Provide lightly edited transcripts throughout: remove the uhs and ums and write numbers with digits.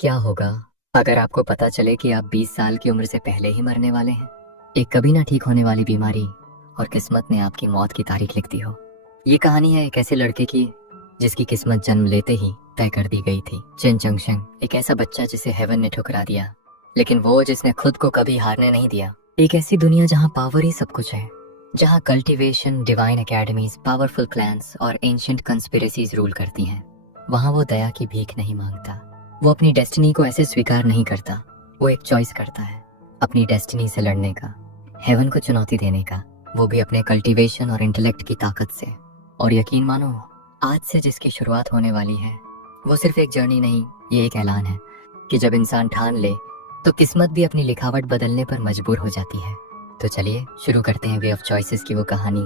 क्या होगा अगर आपको पता चले कि आप 20 साल की उम्र से पहले ही मरने वाले हैं? एक कभी ना ठीक होने वाली बीमारी और किस्मत ने आपकी मौत की तारीख लिख दी हो। ये कहानी है एक ऐसे लड़के की जिसकी किस्मत जन्म लेते ही तय कर दी गई थी। चेन चंगशन, एक ऐसा बच्चा जिसे हेवन ने ठुकरा दिया, लेकिन वो जिसने खुद को कभी हारने नहीं दिया। एक ऐसी दुनिया जहाँ पावर ही सब कुछ है, जहाँ cultivation, divine academies, powerful clans और एंशिएंट कंस्पिरेसीज रूल करती हैं। वहाँ वो दया की भीख नहीं मांगता, वो अपनी डेस्टिनी को ऐसे स्वीकार नहीं करता। वो एक चॉइस करता है अपनी डेस्टिनी से लड़ने का, हेवन को चुनौती देने का, वो भी अपने कल्टीवेशन और इंटेलेक्ट की ताकत से। और यकीन मानो, आज से जिसकी शुरुआत होने वाली है, वो सिर्फ एक जर्नी नहीं, ये एक ऐलान है कि जब इंसान ठान ले तो किस्मत भी अपनी लिखावट बदलने पर मजबूर हो जाती है। तो चलिए शुरू करते हैं वे ऑफ चॉइसेस की वो कहानी,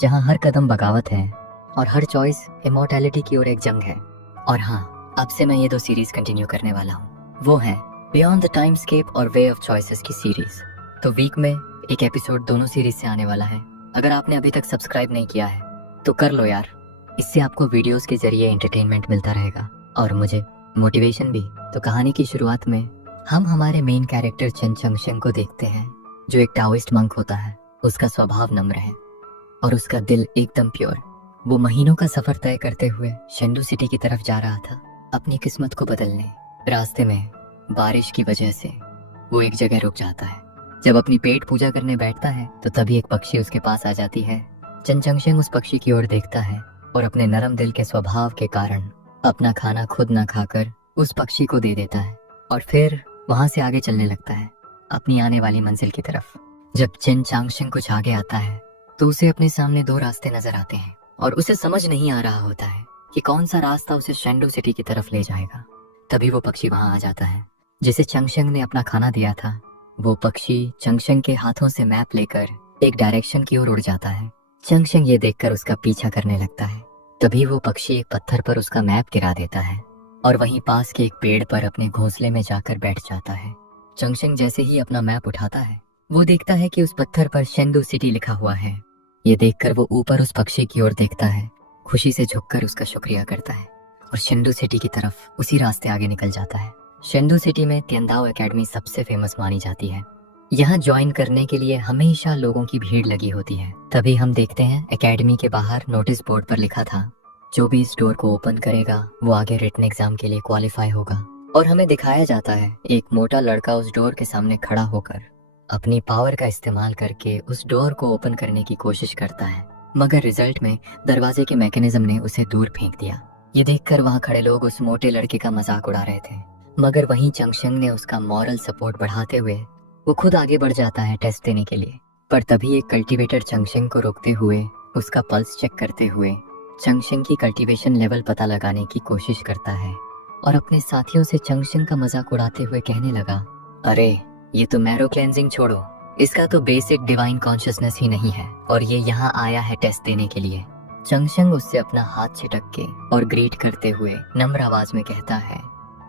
जहाँ हर कदम बगावत है और हर चॉइस इमॉर्टैलिटी की ओर एक जंग है। और हाँ, अब से मैं ये 2 सीरीज कंटिन्यू करने वाला हूँ। वो है बियॉन्ड द टाइमस्केप और वे ऑफ चॉइसेस की सीरीज। तो वीक में एक एपिसोड दोनों सीरीज से आने वाला है। अगर आपने अभी तक सब्सक्राइब नहीं किया है तो कर लो यार, इससे आपको वीडियोस के जरिए एंटरटेनमेंट मिलता रहेगा और मुझे मोटिवेशन भी। तो कहानी की शुरुआत में हम हमारे मेन कैरेक्टर चेन चंगशन को देखते हैं, जो एक टाओइस्ट मंक होता है। उसका स्वभाव नम्र है और उसका दिल एकदम प्योर। वो महीनों का सफर तय करते हुए शेंडू सिटी की तरफ जा रहा था, अपनी किस्मत को बदलने। रास्ते में बारिश की वजह से वो एक जगह रुक जाता है। जब अपनी पेट पूजा करने बैठता है तो तभी एक पक्षी उसके पास आ जाती है। चेन चंगशन उस पक्षी की ओर देखता है और अपने नरम दिल के स्वभाव के कारण अपना खाना खुद न खाकर उस पक्षी को दे देता है और फिर वहां से आगे चलने लगता है अपनी आने वाली मंजिल की तरफ। जब चेन चंगशन कुछ आगे आता है तो उसे अपने सामने 2 रास्ते नजर आते हैं और उसे समझ नहीं आ रहा होता है कि कौन सा रास्ता उसे शेंडू सिटी की तरफ ले जाएगा। तभी वो पक्षी वहां आ जाता है जिसे चंगशन ने अपना खाना दिया था। वो पक्षी चंगशन के हाथों से मैप लेकर एक डायरेक्शन की ओर उड़ जाता है। चंगशन ये देखकर उसका पीछा करने लगता है। तभी वो पक्षी एक पत्थर पर उसका मैप गिरा देता है और वहीं पास के एक पेड़ पर अपने घोंसले में जाकर बैठ जाता है। चंगशन जैसे ही अपना मैप उठाता है, वो देखता है कि उस पत्थर पर शेंडू सिटी लिखा हुआ है। ये देखकर वो ऊपर उस पक्षी की ओर देखता है, खुशी से झुककर उसका शुक्रिया करता है और शेंडू सिटी की तरफ उसी रास्ते आगे निकल जाता है। शेंडू सिटी में तियांदाओ एकेडमी सबसे फेमस मानी जाती है। यहाँ ज्वाइन करने के लिए हमेशा लोगों की भीड़ लगी होती है। तभी हम देखते हैं एकेडमी के बाहर नोटिस बोर्ड पर लिखा था, जो भी इस डोर को ओपन करेगा वो आगे रिटन एग्जाम के लिए क्वालिफाई होगा। और हमें दिखाया जाता है एक मोटा लड़का उस डोर के सामने खड़ा होकर अपनी पावर का इस्तेमाल करके उस डोर को ओपन करने की कोशिश करता है, मगर रिजल्ट में दरवाजे के मैकेनिज्म ने उसे दूर फेंक दिया। ये देखकर वहाँ खड़े लोग उस मोटे लड़के का मजाक उड़ा रहे थे, मगर वहीं चंगशन ने उसका मॉरल सपोर्ट बढ़ाते हुए वो खुद आगे बढ़ जाता है टेस्ट देने के लिए। पर तभी एक कल्टीवेटर चंगशन को रोकते हुए उसका पल्स चेक करते हुए चंगशन की कल्टीवेशन लेवल पता लगाने की कोशिश करता है और अपने साथियों से चंगशन का मजाक उड़ाते हुए कहने लगा, अरे ये तो मैरो क्लेंजिंग छोड़ो, इसका तो बेसिक डिवाइन कॉन्शियसनेस ही नहीं है और ये यहाँ आया है टेस्ट देने के लिए। चंगशन उससे अपना हाथ छिटक के और ग्रीट करते हुए नम्र आवाज में कहता है,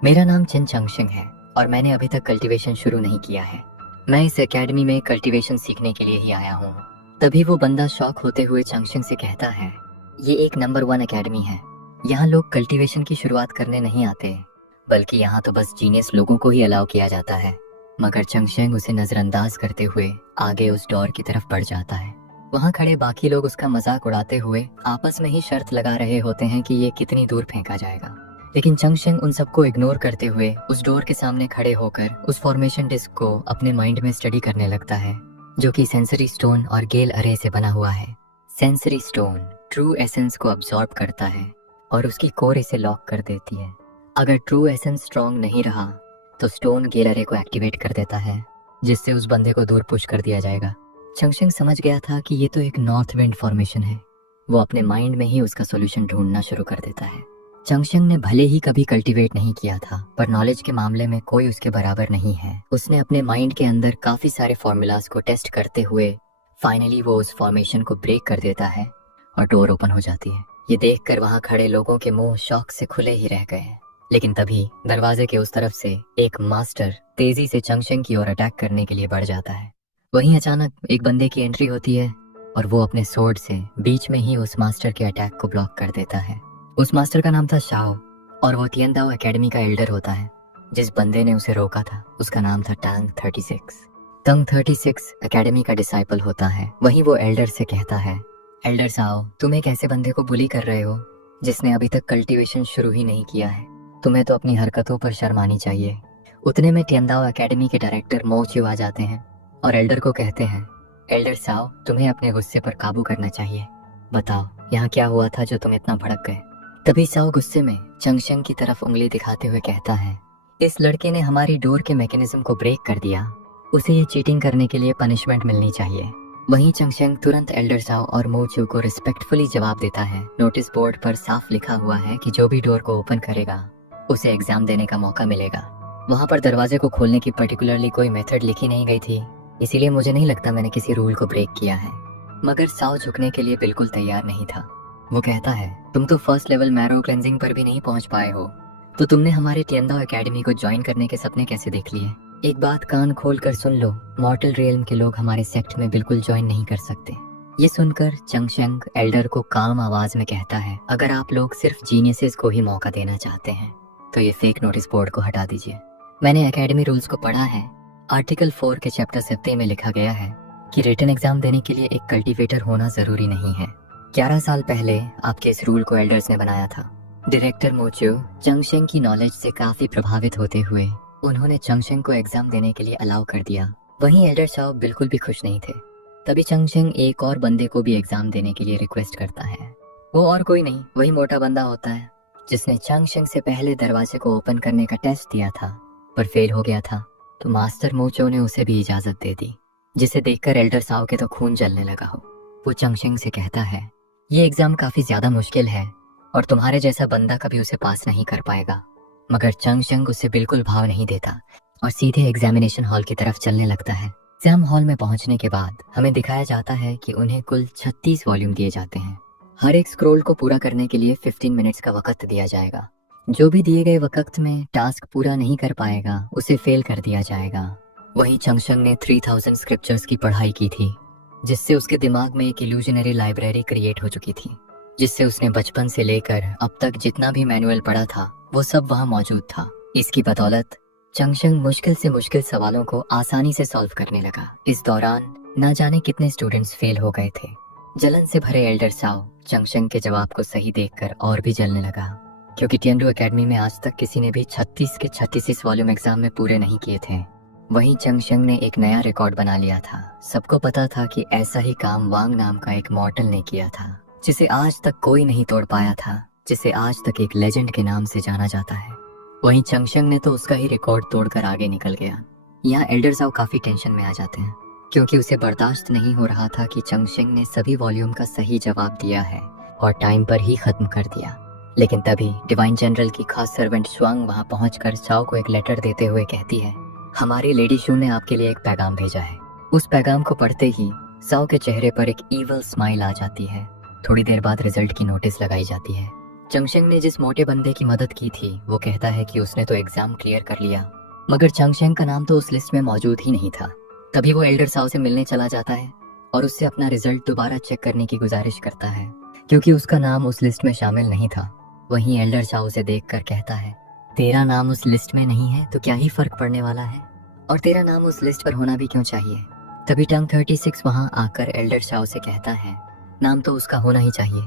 मेरा नाम चेन चंगशन है और मैंने अभी तक कल्टीवेशन शुरू नहीं किया है। मैं इस एकेडमी में कल्टीवेशन सीखने के लिए ही आया हूँ। तभी वो बंदा शॉक होते हुए चंगशन से कहता है, ये एक नंबर 1 एकेडमी है। यहाँ लोग कल्टीवेशन की शुरुआत करने नहीं आते, बल्कि यहाँ तो बस जीनियस लोगों को ही अलाउ किया जाता है। मगर चंगशन उसे नजरअंदाज करते हुए आगे उस डोर की तरफ बढ़ जाता है। वहाँ खड़े बाकी लोग उसका मजाक उड़ाते हुए आपस में ही शर्त लगा रहे होते हैं कि ये कितनी दूर फेंका जाएगा। लेकिन चंगशन उन सबको इग्नोर करते हुए उस डोर के सामने खड़े होकर उस फॉर्मेशन डिस्क को अपने माइंड में स्टडी करने लगता है, जो कि सेंसरी स्टोन और गेल अरे से बना हुआ है। सेंसरी स्टोन ट्रू एसेंस को अब्सॉर्ब करता है और उसकी कोर इसे लॉक कर देती है। अगर ट्रू एसेंस स्ट्रॉन्ग नहीं रहा तो स्टोन गेल अरे को एक्टिवेट कर देता है, जिससे उस बंदे को दूर पुश कर दिया जाएगा। चंगशन समझ गया था कि ये तो एक नॉर्थ विंड फॉर्मेशन है। वो अपने माइंड में ही उसका सोल्यूशन ढूंढना शुरू कर देता है। चंगशन ने भले ही कभी कल्टीवेट नहीं किया था, पर नॉलेज के मामले में कोई उसके बराबर नहीं है। उसने अपने माइंड के अंदर काफी सारे फॉर्मूलाज को टेस्ट करते हुए फाइनली वो उस फॉर्मेशन को ब्रेक कर देता है और डोर ओपन हो जाती है। ये देखकर वहाँ खड़े लोगों के मुंह शॉक से खुले ही रह गए। लेकिन तभी दरवाजे के उस तरफ से एक मास्टर तेजी से चंगशन की ओर अटैक करने के लिए बढ़ जाता है। वहीं अचानक एक बंदे की एंट्री होती है और वो अपने स्वॉर्ड से बीच में ही उस मास्टर के अटैक को ब्लॉक कर देता है। उस मास्टर का नाम था शाओ और वो तियांदाओ एकेडमी का एल्डर होता है। जिस बंदे ने उसे रोका था उसका नाम था टंग 36। टंग 36 एकेडमी का डिसाइपल होता है। वहीं वो एल्डर से कहता है, एल्डर साओ, तुम एक ऐसे बंदे को बुली कर रहे हो जिसने अभी तक कल्टीवेशन शुरू ही नहीं किया है। तुम्हें तो अपनी हरकतों पर शर्म आनी चाहिए। उतने में टियांदाओ एकेडमी के डायरेक्टर मो च्यू आ जाते हैं और एल्डर को कहते हैं, एल्डर साओ, तुम्हें अपने गुस्से पर काबू करना चाहिए। बताओ यहाँ क्या हुआ था जो तुम इतना भड़क गए। तभी साओ गुस्से में चंगशेंग की तरफ उंगली दिखाते हुए कहता है, इस लड़के ने हमारी डोर के मैकेनिज्म को ब्रेक कर दिया। उसे ये चीटिंग करने के लिए पनिशमेंट मिलनी चाहिए। वहीं चंगशेंग तुरंत एल्डर साओ और मो च्यू को रिस्पेक्टफुली जवाब देता है। नोटिस बोर्ड पर साफ लिखा हुआ है कि जो भी डोर को ओपन करेगा उसे एग्जाम देने का मौका मिलेगा। वहाँ पर दरवाजे को खोलने की पर्टिकुलरली कोई मेथड लिखी नहीं गई थी, इसीलिए मुझे नहीं लगता मैंने किसी रूल को ब्रेक किया है। मगर साओ झुकने के लिए बिल्कुल तैयार नहीं था। वो कहता है, तुम तो फर्स्ट लेवल मैरो क्लेंजिंग पर भी नहीं पहुंच पाए हो, तो तुमने हमारे टियांदाओ एकेडमी को ज्वाइन करने के सपने कैसे देख लिए। एक बात कान खोल कर सुन लो, मॉर्टल रियल्म के लोग हमारे सेक्ट में बिल्कुल ज्वाइन नहीं कर सकते। ये सुनकर चंगशेंग एल्डर को काम आवाज में कहता है, अगर आप लोग सिर्फ जीनियसेस को ही मौका देना चाहते हैं तो ये फेक नोटिस बोर्ड को हटा दीजिए। मैंने एकेडमी रूल्स को पढ़ा है। आर्टिकल 4 के चैप्टर 70 में लिखा गया है कि रिटन एग्जाम देने के लिए एक कल्टीवेटर होना जरूरी नहीं है। 11 साल पहले आपके इस रूल को एल्डर्स ने बनाया था। डायरेक्टर मो च्यू चंगशेंग की नॉलेज से काफी प्रभावित होते हुए उन्होंने चंगशेंग को एग्जाम देने के लिए अलाउ कर दिया। वहीं एल्डर साहब बिल्कुल भी खुश नहीं थे। तभी चंगशेंग एक और बंदे को भी एग्जाम देने के लिए रिक्वेस्ट करता है। वो और कोई नहीं, वही मोटा बंदा होता है जिसने चंगशेंग से पहले दरवाजे को ओपन करने का टेस्ट दिया था पर फेल हो गया था। तो मास्टर मो च्यू ने उसे भी इजाजत दे दी, जिसे देखकर एल्डर साओ के तो खून जलने लगा हो। वो चंगशेंग से कहता है, ये एग्जाम काफी ज्यादा मुश्किल है और तुम्हारे जैसा बंदा कभी उसे पास नहीं कर पाएगा। मगर चंगशेंग उससे बिल्कुल भाव नहीं देता और सीधे एग्जामिनेशन हॉल की तरफ चलने लगता है। एग्जाम हॉल में पहुंचने के बाद हमें दिखाया जाता है कि उन्हें कुल 36 वॉल्यूम दिए जाते हैं। हर एक स्क्रोल को पूरा करने के लिए 15 मिनट्स का वक्त दिया जाएगा। जो भी दिए गए वक्त में टास्क पूरा नहीं कर पाएगा उसे फेल कर दिया जाएगा। वहीं चंगशेंग ने 3000 स्क्रिप्चर्स की पढ़ाई की थी, जिससे उसके दिमाग में एक इल्यूजनरी लाइब्रेरी क्रिएट हो चुकी थी, जिससे उसने बचपन से लेकर अब तक जितना भी मैनुअल पढ़ा था वो सब वहाँ मौजूद था। इसकी बदौलत चंगशेंग मुश्किल से मुश्किल सवालों को आसानी से सॉल्व करने लगा। इस दौरान न जाने कितने स्टूडेंट्स फेल हो गए थे। जलन से भरे एल्डर साओ चंगशेंग के जवाब को सही देखकर और भी जलने लगा, क्योंकि टियांडो एकेडमी में आज तक किसी ने भी 36 के 36 वॉल्यूम एग्जाम में पूरे नहीं किए थे। वहीं चंगशेंग ने एक नया रिकॉर्ड बना लिया था। सबको पता था कि ऐसा ही काम वांग नाम का एक मॉर्टल ने किया था, जिसे आज तक कोई नहीं तोड़ पाया था, जिसे आज तक एक लेजेंड के नाम से जाना जाता है। वहीं चंगशेंग ने तो उसका ही रिकॉर्ड तोड़कर आगे निकल गया। यहाँ एल्डर साओ काफी टेंशन में आ जाते हैं, क्योंकि उसे बर्दाश्त नहीं हो रहा था कि चंगशेंग ने सभी वॉल्यूम का सही जवाब दिया है और टाइम पर ही खत्म कर दिया। लेकिन तभी डिवाइन जनरल की खास सर्वेंट स्वांग वहां पहुंचकर साओ को एक लेटर देते हुए कहती है, हमारी लेडी शू ने आपके लिए एक पैगाम भेजा है। उस पैगाम को पढ़ते ही साओ के चेहरे पर एक ईवल स्माइल आ जाती है। थोड़ी देर बाद रिजल्ट की नोटिस लगाई जाती है। चंगशेंग ने जिस मोटे बंदे की मदद की थी वो कहता है कि उसने तो एग्जाम क्लियर कर लिया, मगर चंगशेंग का नाम तो उस लिस्ट में मौजूद ही नहीं था। तभी वो एल्डर साओ से मिलने चला जाता है और उससे अपना रिजल्ट दोबारा चेक करने की गुजारिश करता है, क्योंकि उसका नाम उस लिस्ट में शामिल नहीं था। वहीं एल्डर साओ उसे देखकर कहता है, तेरा नाम उस लिस्ट में नहीं है तो क्या ही फर्क पड़ने वाला है, और तेरा नाम उस लिस्ट पर होना भी क्यों चाहिए। तभी टंग 36 वहां आकर एल्डर साओ से कहता है, नाम तो उसका होना ही चाहिए।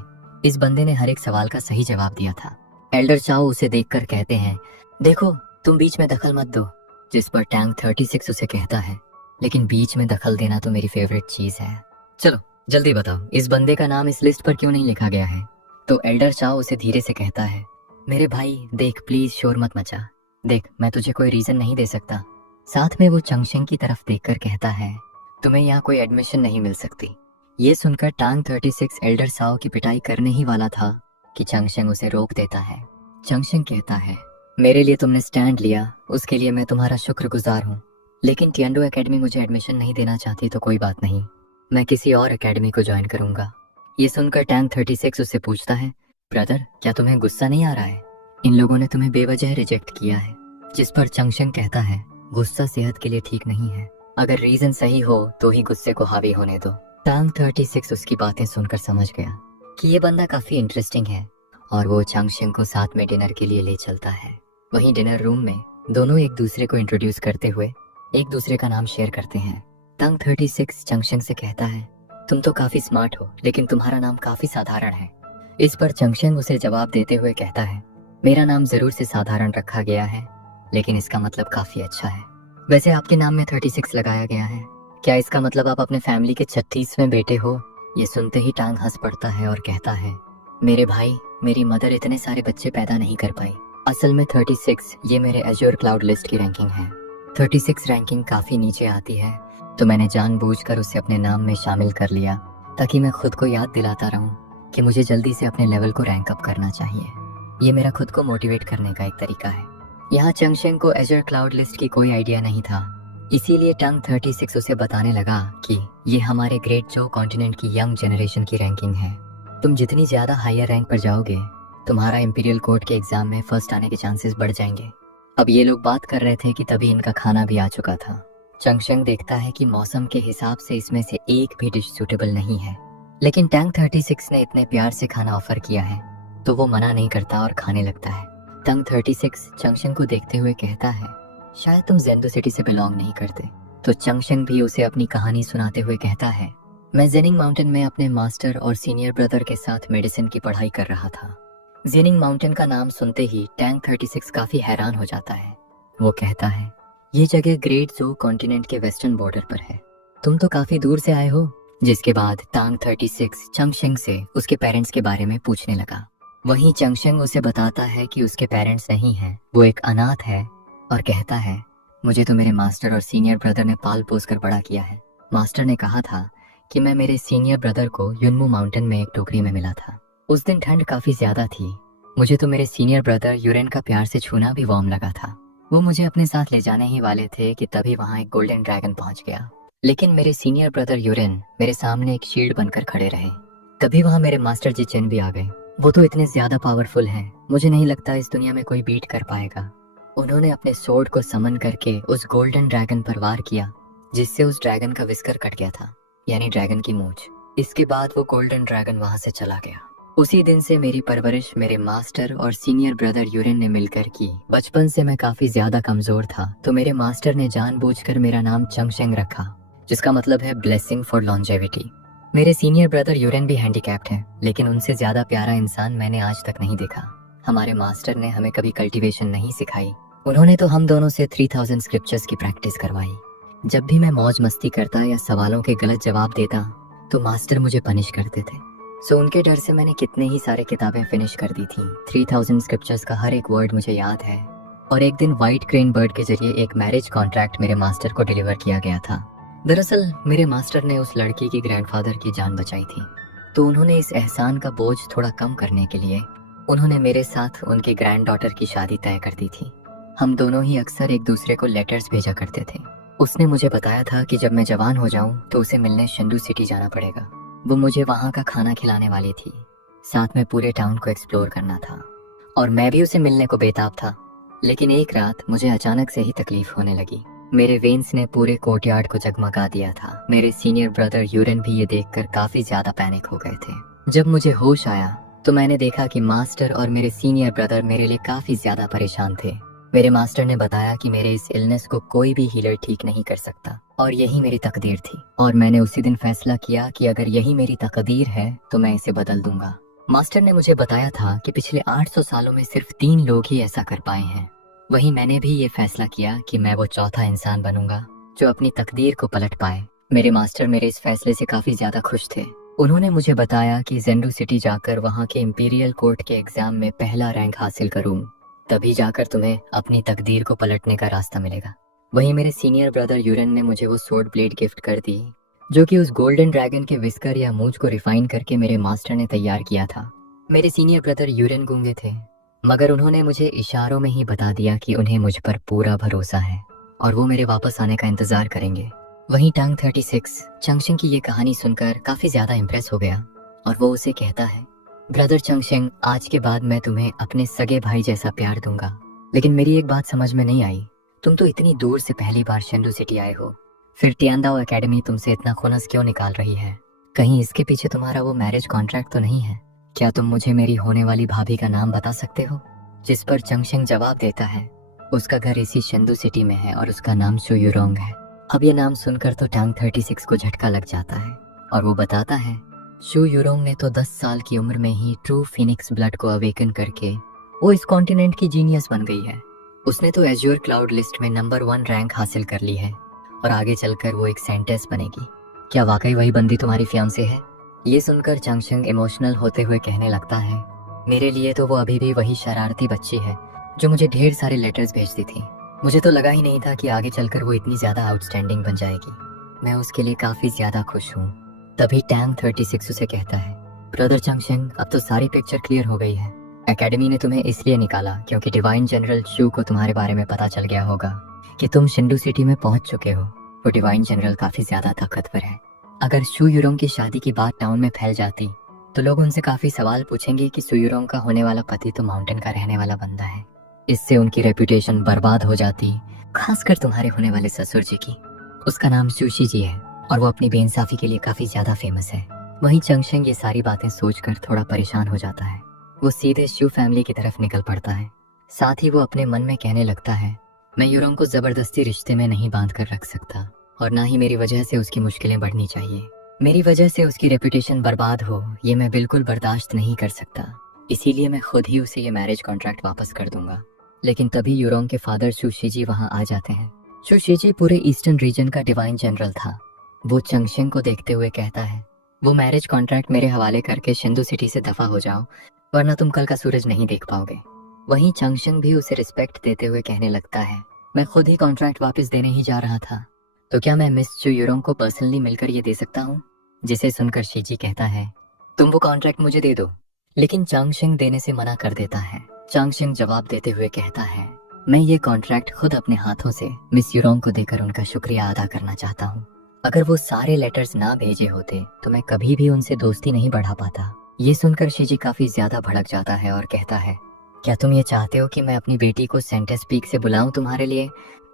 इस बंदे ने हर एक सवाल का सही जवाब दिया था। एल्डर चाओ उसे देखकर कहते हैं, देखो तुम बीच में दखल मत दो। जिस पर टैंग 36 उसे कहता है, लेकिन बीच में दखल देना तो मेरी फेवरेट चीज है। चलो जल्दी बताओ, इस बंदे का नाम इस लिस्ट पर क्यों नहीं लिखा गया है। तो एल्डर चाओ उसे धीरे से कहता है, मेरे भाई देख, प्लीज शोर मत मचा। देख, मैं तुझे कोई रीजन नहीं दे सकता। साथ में वो चंगशेंग की तरफ देखकर कहता है, तुम्हें यहाँ कोई एडमिशन नहीं मिल सकती। ये सुनकर टैंग 36 एल्डर साओ की पिटाई करने ही वाला था कि चंगशेंग उसे रोक देता है। चंगशेंग कहता है, मेरे लिए तुमने स्टैंड लिया, उसके लिए मैं तुम्हारा शुक्रगुजार हूँ, लेकिन टियांडो एकेडमी मुझे एडमिशन नहीं देना चाहती तो कोई बात नहीं, मैं किसी और एकेडमी को ज्वाइन करूंगा। ये सुनकर टैंग 36 उससे पूछता है, ब्रदर क्या तुम्हें गुस्सा नहीं आ रहा है? इन लोगों ने तुम्हें बेवजह रिजेक्ट किया है। जिस पर चंगशेंग कहता है, गुस्सा सेहत के लिए ठीक नहीं है, अगर रीजन सही हो तो ही गुस्से को हावी होने दो। टैंग 36 उसकी बातें सुनकर समझ गया कि ये बंदा काफी इंटरेस्टिंग है और वो चंगशेंग को साथ में डिनर के लिए ले चलता है। वहीं डिनर रूम में दोनों एक दूसरे को इंट्रोड्यूस करते हुए एक दूसरे का नाम शेयर करते हैं। तंग 36 चंगशेंग से कहता है, तुम तो काफी स्मार्ट हो, लेकिन तुम्हारा नाम काफी साधारण है। इस पर चंगशेंग उसे जवाब देते हुए कहता है, मेरा नाम जरूर से साधारण रखा गया है, लेकिन इसका मतलब काफी अच्छा है। वैसे आपके नाम में 36 लगाया गया है, क्या इसका मतलब आप अपने फैमिली के 36वें बेटे हो? ये सुनते ही टांग हंस पड़ता है और कहता है, मेरे भाई, मेरी मदर इतने सारे बच्चे पैदा नहीं कर पाई। असल में 36 ये मेरे एज्योर क्लाउड लिस्ट की रैंकिंग है। 36 रैंकिंग काफी नीचे आती है, तो मैंने जानबूझकर उसे अपने नाम में शामिल कर लिया, ताकि मैं खुद को याद दिलाता रहूं कि मुझे जल्दी से अपने लेवल को रैंक अप करना चाहिए। ये मेरा खुद को मोटिवेट करने का एक तरीका है। यहाँ चंगशेंग को एजर क्लाउड लिस्ट की कोई आइडिया नहीं था, इसीलिए टंग 36 उसे बताने लगा कि ये हमारे ग्रेट जो कॉन्टिनेंट की यंग जनरेशन की रैंकिंग है। तुम जितनी ज्यादा हायर रैंक पर जाओगे, तुम्हारा इंपीरियल कोर्ट के एग्जाम में फर्स्ट आने के चांसेस बढ़ जाएंगे। अब ये लोग बात कर रहे थे कि तभी इनका खाना भी आ चुका था। चंगशेंग देखता है कि मौसम के हिसाब से इसमें से एक भी डिश सूटेबल नहीं है, लेकिन टंग 36 ने इतने प्यार से खाना ऑफर किया है, तो वो मना नहीं करता और खाने लगता है। टंग 36 चंगशेंग को देखते हुए कहता है, शायद तुम जेंडो सिटी से बिलोंग नहीं करते। तो चंगशेंग भी उसे अपनी कहानी सुनाते हुए कहता है, मैं जेनिंग माउंटेन में अपने मास्टर और सीनियर ब्रदर के साथ मेडिसिन की पढ़ाई कर रहा था। जेनिंग माउंटेन का नाम सुनते ही टैंग 36 काफी हैरान हो जाता है। वो कहता है, ये जगह ग्रेट जो कॉन्टिनेंट के वेस्टर्न बॉर्डर पर है, तुम तो काफी दूर से आए हो। जिसके बाद टांग 36 चंगशेंग से उसके पेरेंट्स के बारे में पूछने लगा। वहीं चंगशेंग उसे बताता है कि उसके पेरेंट्स नहीं हैं, वो एक अनाथ है, और कहता है, मुझे तो मेरे मास्टर और सीनियर ब्रदर ने पाल पोस कर बड़ा किया है। मास्टर ने कहा था कि मैं मेरे सीनियर ब्रदर को युनमू माउंटेन में एक टोकरी में मिला था। उस दिन ठंड काफी ज्यादा थी, मुझे तो मेरे सीनियर ब्रदर यूरेन का प्यार से छूना भी वार्म लगा था। वो मुझे अपने साथ ले जाने ही वाले थे कि तभी वहाँ एक गोल्डन ड्रैगन पहुंच गया, लेकिन मेरे सीनियर ब्रदर यूरेन मेरे सामने एक शील्ड बनकर खड़े रहे। तभी वहाँ मेरे मास्टर जी चिन भी आ गए। वो तो इतने ज्यादा पावरफुल हैं, मुझे नहीं लगता इस दुनिया में कोई बीट कर पाएगा। उन्होंने अपने सोर्ड को समन करके उस गोल्डन ड्रैगन पर वार किया, जिससे उस ड्रैगन का विस्कर कट गया था, यानी ड्रैगन की मूंछ। इसके बाद वो गोल्डन ड्रैगन वहां से चला गया। उसी दिन से मेरी परवरिश मेरे मास्टर और सीनियर ब्रदर यूरेन ने मिलकर की। बचपन से मैं काफी ज्यादा कमजोर था, तो मेरे मास्टर ने जानबूझकर मेरा नाम चंगशेंग रखा, जिसका मतलब है ब्लेसिंग फॉर लॉन्जेविटी। मेरे सीनियर ब्रदर यूरेन भी हैंडीकैप्ड है, लेकिन उनसे ज्यादा प्यारा इंसान मैंने आज तक नहीं देखा। हमारे मास्टर ने हमें कभी कल्टीवेशन नहीं सिखाई, उन्होंने तो हम दोनों से 3000 स्क्रिप्चर्स की प्रैक्टिस करवाई। जब भी मैं मौज मस्ती करता या सवालों के गलत जवाब देता, तो मास्टर मुझे पनिश करते थे। सो उनके डर से मैंने कितने ही सारे किताबें फिनिश कर दी थी। 3000 स्क्रिप्चर्स का हर एक वर्ड मुझे याद है। और एक दिन व्हाइट क्रेन बर्ड के जरिए एक मैरिज कॉन्ट्रैक्ट मेरे मास्टर को डिलीवर किया गया था। दरअसल मेरे मास्टर ने उस लड़की की ग्रैंडफादर की जान बचाई थी, तो उन्होंने इस एहसान का बोझ थोड़ा कम करने के लिए उन्होंने मेरे साथ उनकी ग्रैंड डॉटर की शादी तय कर दी थी। हम दोनों ही अक्सर एक दूसरे को लेटर्स भेजा करते थे। उसने मुझे बताया था कि जब मैं जवान हो जाऊं तो उसे मिलने शेंडू सिटी जाना पड़ेगा। वो मुझे वहाँ का खाना खिलाने वाली थी, साथ में पूरे टाउन को एक्सप्लोर करना था, और मैं भी उसे मिलने को बेताब था। लेकिन एक रात मुझे अचानक से ही तकलीफ होने लगी। मेरे वेन्स ने पूरे कोर्टयार्ड को जगमगा दिया था। मेरे सीनियर ब्रदर यूरेन भी ये देखकर काफी ज्यादा पैनिक हो गए थे। जब मुझे होश आया तो मैंने देखा कि मास्टर और मेरे सीनियर ब्रदर मेरे लिए काफी ज्यादा परेशान थे। मेरे मास्टर ने बताया कि मेरे इस इलनेस को कोई भी हीलर ठीक नहीं कर सकता, और यही मेरी तकदीर थी। और मैंने उसी दिन फैसला किया कि अगर यही मेरी तकदीर है तो मैं इसे बदल दूंगा। मास्टर ने मुझे बताया था कि पिछले 800 सालों में सिर्फ 3 लोग ही ऐसा कर पाए हैं। वहीं मैंने भी ये फैसला किया कि मैं वो चौथा इंसान बनूंगा जो अपनी तकदीर को पलट पाए। मेरे मास्टर मेरे इस फैसले से काफी ज्यादा खुश थे। उन्होंने मुझे बताया कि जेंडू सिटी जाकर वहाँ के इंपीरियल कोर्ट के एग्जाम में पहला रैंक हासिल करूं, तभी जाकर तुम्हें अपनी तकदीर को पलटने का रास्ता मिलेगा। वहीं मेरे सीनियर ब्रदर यूरेन ने मुझे वो सोर्ड ब्लेड गिफ्ट कर दी, जो कि उस गोल्डन ड्रैगन के विस्कर या मूंछ को रिफाइन करके मेरे मास्टर ने तैयार किया था। मेरे सीनियर ब्रदर यूरेन गूंगे थे, मगर उन्होंने मुझे इशारों में ही बता दिया कि उन्हें मुझ पर पूरा भरोसा है और वो मेरे वापस आने का इंतजार करेंगे। वहीं टांग 36 चंगशेंग की ये कहानी सुनकर काफी ज्यादा इम्प्रेस हो गया, और वो उसे कहता है, ब्रदर चंगशेंग, आज के बाद मैं तुम्हें अपने सगे भाई जैसा प्यार दूंगा। लेकिन मेरी एक बात समझ में नहीं आई, तुम तो इतनी दूर से पहली बार शेंडू सिटी आए हो, फिर टियांदाओ एकेडमी तुमसे इतना खुनस क्यों निकाल रही है? कहीं इसके पीछे तुम्हारा वो मैरिज कॉन्ट्रैक्ट तो नहीं है? क्या तुम मुझे मेरी होने वाली भाभी का नाम बता सकते हो? जिस पर चंगशेंग जवाब देता है, उसका घर इसी शेंदू सिटी में है और उसका नाम शू यूरोंग है। अब ये नाम सुनकर तो टैंग 36 को झटका लग जाता है और वो बताता है शू यूरोंग ने तो 10 साल की उम्र में ही ट्रू फिनिक्स ब्लड को अवेकन करके वो इस कॉन्टिनेंट की जीनियस बन गई है। उसने तो एज्योर क्लाउड लिस्ट में नंबर 1 रैंक हासिल कर ली है और आगे चलकर वो एक साइंटिस्ट बनेगी। क्या वाकई वही बंदी तुम्हारी फियांसे है? ये सुनकर चंगशंग इमोशनल होते हुए कहने लगता है, मेरे लिए तो वो अभी भी वही शरारती बच्ची है जो मुझे ढेर सारे लेटर्स भेजती थी। मुझे तो लगा ही नहीं था कि आगे चलकर वो इतनी ज्यादा आउटस्टैंडिंग बन जाएगी। मैं उसके लिए काफी ज्यादा खुश हूँ। तभी टैंग 36 उसे कहता है, ब्रदर चंगशंग, अब तो सारी पिक्चर क्लियर हो गई है। एकेडमी ने तुम्हें इसलिए निकाला क्योंकि डिवाइन जनरल शू को तुम्हारे बारे में पता चल गया होगा कि तुम शेंडू सिटी में पहुंच चुके हो। वो डिवाइन जनरल काफी ज्यादा ताकतवर है। अगर शू यूरोंग की शादी की बात टाउन में फैल जाती तो लोग उनसे काफी सवाल पूछेंगे कि शू यूरोंग का होने वाला पति तो माउंटेन का रहने वाला बंदा है। इससे उनकी रेपुटेशन बर्बाद हो जाती, खासकर तुम्हारे होने वाले ससुर जी की। उसका नाम सुशी जी है और वो अपनी बेइंसाफी के लिए काफी ज्यादा फेमस है। वहीं चंगशंग ये सारी बातें सोचकर थोड़ा परेशान हो जाता है। वो सीधे शू फैमिली की तरफ निकल पड़ता है। साथ ही वो अपने मन में कहने लगता है, मैं यूरोंग को जबरदस्ती रिश्ते में नहीं बांध कर रख सकता और ना ही मेरी वजह से उसकी मुश्किलें बढ़नी चाहिए। मेरी वजह से उसकी रेपुटेशन बर्बाद हो ये मैं बिल्कुल बर्दाश्त नहीं कर सकता। इसीलिए मैं खुद ही उसे ये मैरिज कॉन्ट्रैक्ट वापस कर दूंगा। लेकिन तभी यूरोंग के फादर सुशीजी वहां आ जाते हैं। सुशीजी पूरे ईस्टर्न रीजन का डिवाइन जनरल था। वो चंगशंग को देखते हुए कहता है, वो मैरिज कॉन्ट्रैक्ट मेरे हवाले करके शेंदू सिटी से दफा हो जाओ, वरना तुम कल का सूरज नहीं देख पाओगे। वहीं चंगशंग भी उसे रिस्पेक्ट देते हुए कहने लगता है, मैं खुद ही कॉन्ट्रैक्ट वापस देने ही जा रहा था, तो क्या मैं मिस शू यूरोंग को पर्सनली मिलकर ये दे सकता हूँ? जिसे सुनकर शीजी कहता है, तुम वो कॉन्ट्रैक्ट मुझे दे दो। लेकिन चंगशंग देने से मना कर देता है। चंगशंग जवाब देते हुए कहता है, मैं ये कॉन्ट्रैक्ट खुद अपने हाथों से मिस यूरोंग को देकर उनका शुक्रिया अदा करना चाहता हूँ। अगर वो सारे लेटर्स ना भेजे होते तो मैं कभी भी उनसे दोस्ती नहीं बढ़ा पाता। ये सुनकर शीजी काफी ज्यादा भड़क जाता है और कहता है, क्या तुम ये चाहते हो कि मैं अपनी बेटी को सेंटेस पीक से बुलाऊं तुम्हारे लिए,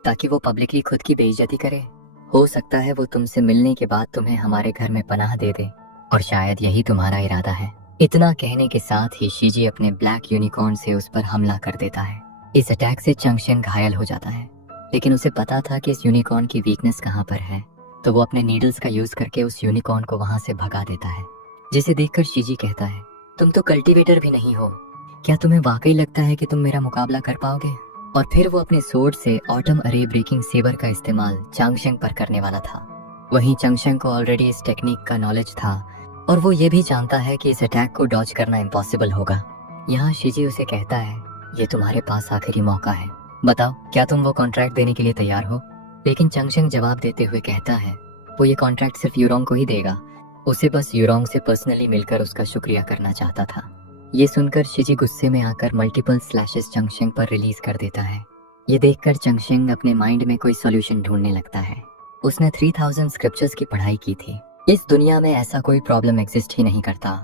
ताकि वो पब्लिकली खुद की बेइज्जती करे? हो सकता है वो तुमसे मिलने के बाद तुम्हें हमारे घर में पनाह दे दे, और शायद यही तुम्हारा इरादा है। इतना कहने के साथ ही शीजी अपने ब्लैक यूनिकॉर्न से उस पर हमला कर देता है। इस अटैक से चंगशंग घायल हो जाता है, लेकिन उसे पता था कि इस यूनिकॉर्न की वीकनेस कहाँ पर है, तो वो अपने नीडल्स का यूज करके उस यूनिकॉर्न को वहां से भगा देता है। जिसे देखकर शीजी कहता है, तुम तो कल्टीवेटर भी नहीं हो, क्या तुम्हें वाकई लगता है कि तुम मेरा मुकाबला कर पाओगे? और फिर वो अपने सोर्ड से ऑटम अरे ब्रेकिंग सेबर का इस्तेमाल चंगशंग पर करने वाला था। वहीं चंगशंग को ऑलरेडी इस टेक्निक का नॉलेज था और वो ये भी जानता है कि इस अटैक को डॉज करना इम्पॉसिबल होगा। यहाँ शीजी उसे कहता है, ये तुम्हारे पास आखिरी मौका है, बताओ क्या तुम वो कॉन्ट्रैक्ट देने के लिए तैयार हो? लेकिन चंगशंग जवाब देते हुए कहता है, वो ये कॉन्ट्रैक्ट सिर्फ यूरोंग को ही देगा, उसे बस यूरोंग से पर्सनली मिलकर उसका शुक्रिया करना चाहता था। ये सुनकर शीजी गुस्से में आकर मल्टीपल स्लैशेस चंगशंग पर रिलीज कर देता है। ये देखकर चंगशंग अपने माइंड में कोई सॉल्यूशन ढूंढने लगता है। उसने 3000 स्क्रिप्चर्स की पढ़ाई की थी। इस दुनिया में ऐसा कोई प्रॉब्लम एग्जिस्ट ही नहीं करता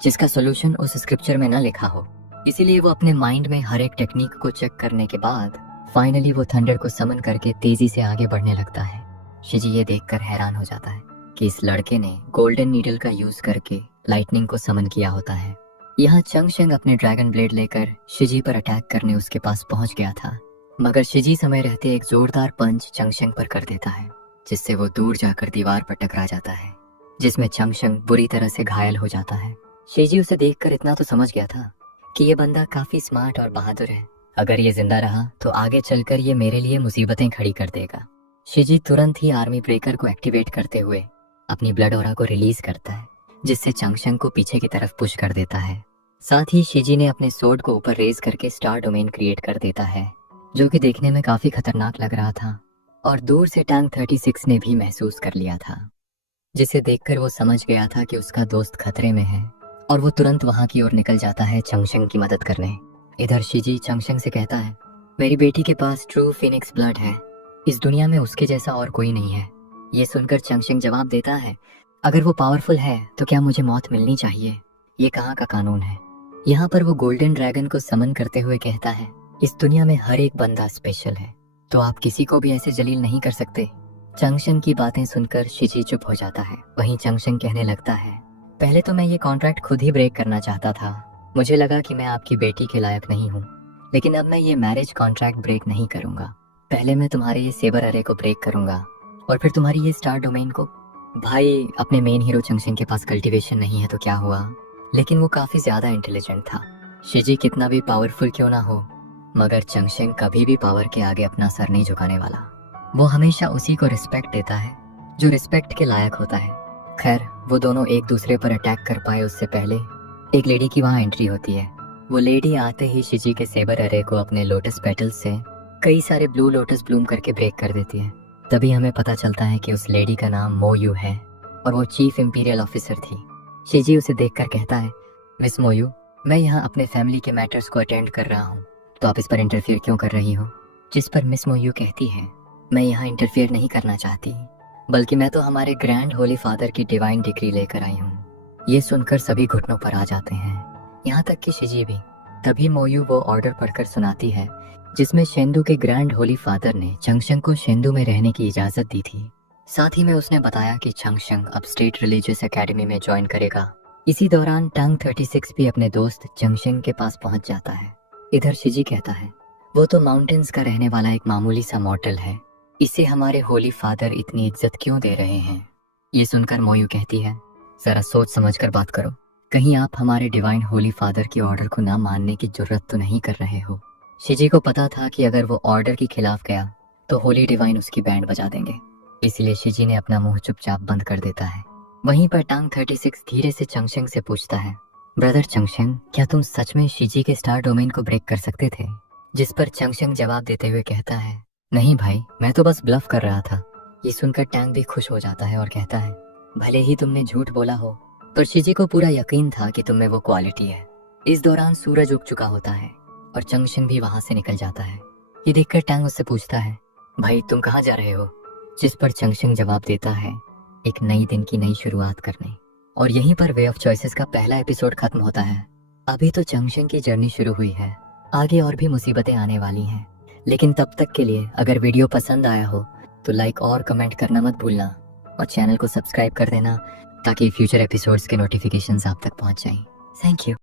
जिसका सॉल्यूशन उस स्क्रिप्चर में न लिखा हो। इसीलिए वो अपने माइंड में हर एक टेक्निक को चेक करने के बाद फाइनली वो थंडर को समन करके तेजी से आगे बढ़ने लगता है। शीजी ये देखकर हैरान हो जाता है कि इस लड़के ने गोल्डन नीडल का यूज करके लाइटनिंग को समन किया होता है। यहाँ चंगशंग अपने ड्रैगन ब्लेड लेकर शीजी पर अटैक करने उसके पास पहुंच गया था, मगर शीजी समय रहते एक जोरदार पंच चंगशंग पर कर देता है, जिससे वो दूर जाकर दीवार पर टकरा जाता है, जिसमें चंगशंग बुरी तरह से घायल हो जाता है। शीजी उसे देखकर इतना तो समझ गया था कि ये बंदा काफी स्मार्ट और बहादुर है। अगर ये जिंदा रहा तो आगे चलकर ये मेरे लिए मुसीबतें खड़ी कर देगा। शीजी तुरंत ही आर्मी ब्रेकर को एक्टिवेट करते हुए अपनी ब्लड ऑरा को रिलीज करता है, जिससे चंगशंग को पीछे की तरफ पुश कर देता है। साथ ही शीजी ने अपने सोर्ड को ऊपर रेज करके स्टार डोमेन क्रिएट कर देता है, जो कि देखने में काफी खतरनाक लग रहा था और दूर से टैंग 36 ने भी महसूस कर लिया था, जिसे देखकर वो समझ गया था कि उसका दोस्त खतरे में है और वो तुरंत वहां की ओर निकल जाता है चंगशंग की मदद करने। इधर शीजी चंगशंग से कहता है, मेरी बेटी के पास ट्रू फिनिक्स ब्लड है, इस दुनिया में उसके जैसा और कोई नहीं है। ये सुनकर चंगशंग जवाब देता है, अगर वो पावरफुल है तो क्या मुझे मौत मिलनी चाहिए? ये कहाँ का कानून है? यहाँ पर वो गोल्डन ड्रैगन को समन करते हुए कहता है, इस दुनिया में हर एक बंदा स्पेशल है, तो आप किसी को भी ऐसे जलील नहीं कर सकते। चंगशंग की बातें सुनकर शीजी चुप हो जाता है। वहीं चंगशंग कहने लगता है, पहले तो मैं ये कॉन्ट्रैक्ट खुद ही ब्रेक करना चाहता था, मुझे लगा कि मैं आपकी बेटी के लायक नहीं हूँ, लेकिन अब मैं ये मैरिज कॉन्ट्रैक्ट ब्रेक नहीं करूंगा। पहले मैं तुम्हारे ये सेबर अरे को ब्रेक करूंगा और फिर तुम्हारी ये स्टार डोमेन को। भाई अपने मेन हीरो चंगशेंग के पास कल्टीवेशन नहीं है तो क्या हुआ, लेकिन वो काफी ज्यादा इंटेलिजेंट था। शिजी कितना भी पावरफुल क्यों ना हो, मगर चंगशेंग कभी भी पावर के आगे अपना सर नहीं झुकाने वाला। वो हमेशा उसी को रिस्पेक्ट देता है जो रिस्पेक्ट के लायक होता है। खैर वो दोनों एक दूसरे पर अटैक कर पाए उससे पहले एक लेडी की वहाँ एंट्री होती है। वो लेडी आते ही शिजी के सेबर अरे को अपने लोटस पेटल्स से कई सारे ब्लू लोटस ब्लूम करके ब्रेक कर देती है। तभी हमें पता चलता है कि उस लेडी का नाम मोयू है और वो चीफ इंपीरियल ऑफिसर थी। शिजी उसे देखकर कहता है, मिस मोयू, मैं यहाँ अपने फैमिली के मैटर्स को अटेंड कर रहा हूँ, तो आप इस पर इंटरफियर क्यों कर रही हो? जिस पर मिस मोयू कहती है, मैं यहाँ इंटरफियर नहीं करना चाहती, बल्कि मैं तो हमारे ग्रैंड होली फादर की डिवाइन डिग्री लेकर आई हूँ। ये सुनकर सभी घुटनों पर आ जाते हैं, यहाँ तक कि शिजी भी। तभी मोयू वो ऑर्डर पढ़कर सुनाती है जिसमें शेंदू के ग्रैंड होली फादर ने चंगशेंग को शेंदू में रहने की इजाजत दी थी। साथ ही में उसने बताया कि चंगशेंग अब स्टेट रिलीजियस एकेडमी में ज्वाइन करेगा। इसी दौरान टांग 36 भी अपने दोस्त चंगशेंग के पास पहुंच जाता है। इधर शिजी कहता है, वो तो माउंटेन्स का रहने वाला एक मामूली सा मॉर्टल है, इसे हमारे होली फादर इतनी इज्जत क्यों दे रहे हैं? ये सुनकर मोयू कहती है, जरा सोच समझ कर बात करो, कहीं आप हमारे डिवाइन होली फादर की ऑर्डर को ना मानने की जरूरत तो नहीं कर रहे हो? शिजी को पता था कि अगर वो ऑर्डर के खिलाफ गया तो होली डिवाइन उसकी बैंड बजा देंगे, इसलिए शिजी ने अपना मुंह चुपचाप बंद कर देता है। वहीं पर टांग 36 धीरे से चंगशेंग से पूछता है, ब्रदर चंगशेंग, क्या तुम सच में शिजी के स्टार डोमेन को ब्रेक कर सकते थे? जिस पर चंगशेंग जवाब देते हुए कहता है, नहीं भाई, मैं तो बस ब्लफ कर रहा था। ये सुनकर टांग भी खुश हो जाता है और कहता है, भले ही तुमने झूठ बोला हो, पर शिजी को पूरा यकीन था कि तुम में वो क्वालिटी है। इस दौरान सूरज उग चुका होता है और चंगशेंग भी वहां से निकल जाता है। ये देखकर टांग उससे पूछता है, भाई तुम कहाँ जा रहे हो? जिस पर चंगशेंग जवाब देता है, एक नई दिन की नई शुरुआत करने। और यहीं पर वे ऑफ चॉइसेस का पहला एपिसोड खत्म होता है। अभी तो चंगशेंग की जर्नी शुरू हुई है, आगे और भी मुसीबतें आने वाली हैं। लेकिन तब तक के लिए अगर वीडियो पसंद आया हो तो लाइक और कमेंट करना मत भूलना और चैनल को सब्सक्राइब कर देना ताकि फ्यूचर एपिसोड्स के नोटिफिकेशंस आप तक पहुंच जाएं। Thank you.